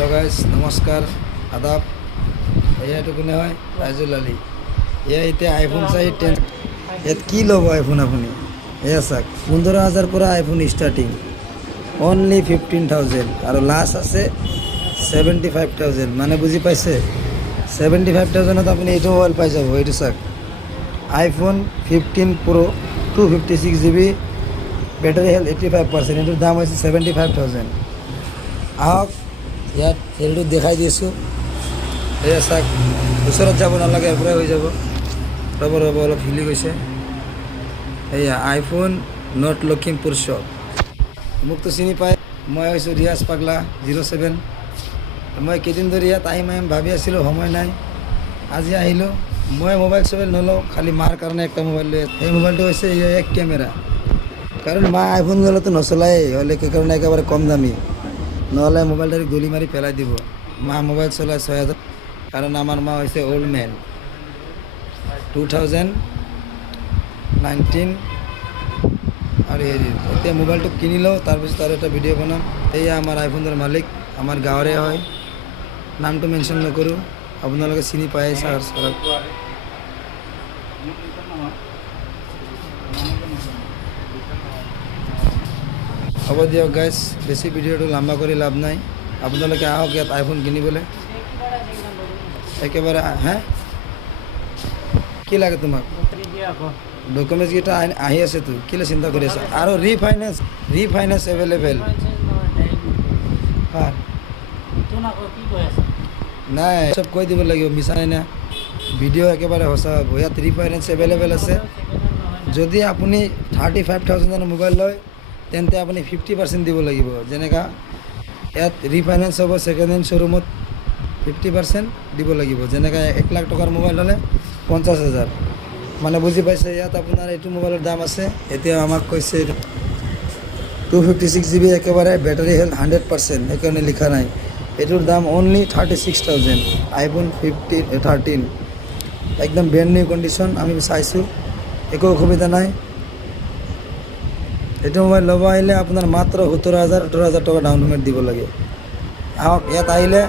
hello guys नमस्कार आदाब এইটো কোনে হয় ৰাজুল আলী এয়া এতিয়া আইফোন চাই 10 ইয়াত কি ল'ব আইফোন আপুনি এয়া চাওক 15000 পৰা আইফোন ষ্টাৰ্টিং অনলি 15000 আৰু লাষ্ট আছে 75000 মানে বুজি পাইছে 75000 ত আপুনি এইটো মোবাইল পাই যাব এইটো চাওক আইফোন 15 Pro 256GB বেটারি হেলথ 85% এটার দাম হয়েছে 75000 আহক ইয়াত হেলটো দেখাই দিছোঁ এয়া চাওক ওচৰত যাব নালাগে এপৰে হৈ যাব ৰ'ব অলপ হিলি গৈছে এয়া আইফোন নট লখিমপুৰ শ্বপ মোকতো চিনি পায় মই হৈছোঁ ৰিয়াজ পাগলা 07 মই কেইদিন ধৰি ইয়াত আহিম ভাবি আছিলোঁ সময় নাই আজি আহিলোঁ মই মোবাইল চোবাইল নলওঁ খালি মাৰ কাৰণে একটা মোবাইল লৈ এই মোবাইলটো হৈছে এক কেমেৰা কারণ মা আইফোনগুলো তো নচলাই হলে কি কারণে একেবারে কম দামি নহলে মোবাইলটাকে গুলি মারি ফেলাই দিব মা মোবাইল চলায় 6000 কারণ আমার মা হয়েছে ওল্ড ম্যান 2019 আর এতিয়া মোবাইলটো কিনিলেও তাৰপিছত আৰু এটা ভিডিঅ' বনাম এয়া আমাৰ আইফোনৰ মালিক আমাৰ গাঁৱৰে হয় নামটো মেনশ্যন নকৰোঁ আপোনালোকে চিনি পায় ছাৰ হ'ব দিয়ক গাইজ বেছি ভিডিঅ'টো লম্বা কৰি লাভ নাই আপোনালোকে আহক ইয়াত আইফোন কিনিবলৈ একেবাৰে হে কি লাগে তোমাক ডকুমেণ্টছকেইটা আহি আছে তো কেলৈ চিন্তা কৰি আছা আৰু ৰিফাইনেন্স এভেইলেবল নাই চব কৈ দিব লাগিব মিছা নাই না ভিডিঅ' একেবাৰে সঁচা হ'ব ইয়াত ৰিফাইনেন্স এভেইলেবল আছে যদি আপুনি 35000 মোবাইল লয় তেন্তে আপুনি 50% দিব লাগিব যেনেকা ইয়াত ৰিফাইনেন্স হ'ব সেকেন্ড হেণ্ড শ্ব'ৰুমত 50% দিব লাগিব যেনেকা 1 লাখ টকাৰ মোবাইল হ'লে 50000 মানে বুজি পাইছে ইয়াত আপোনাৰ এইটো মোবাইলৰ দাম আছে এতিয়া আমাক কৈছে 256GB একেবাৰে বেটাৰি হেলথ 100% সেইকাৰণে লিখা নাই এইটোৰ দাম অনলি 36000 আইফোন 13 একদম ব্ৰেণ্ড নিউ কণ্ডিশ্যন আমি চাইছোঁ একো অসুবিধা নাই এইটো মোবাইল ল'ব আহিলে আপোনাৰ মাত্ৰ 17000 টকা ডাউন পে'মেণ্ট দিব লাগে আহক ইয়াত আহিলে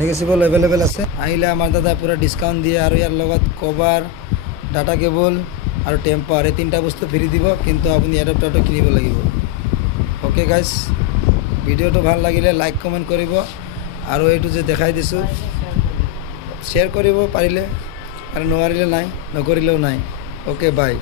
নেগচিয়েবল এভেইলেবল আছে আহিলে আমাৰ দাদা পুৰা ডিছকাউণ্ট দিয়ে আৰু ইয়াৰ লগত কভাৰ ডাটা কেবল আৰু টেম্পাৰ এই তিনিটা বস্তু ফ্ৰী দিব কিন্তু আপুনি এডাপ্টাৰটো কিনিব লাগিব অ'কে গাইজ ভিডিঅ'টো ভাল লাগিলে লাইক কমেণ্ট কৰিব আৰু এইটো যে দেখাই দিছোঁ শ্বেয়াৰ কৰিব পাৰিলে আৰু নোৱাৰিলে নাই নকৰিলেও নাই অ'কে বাই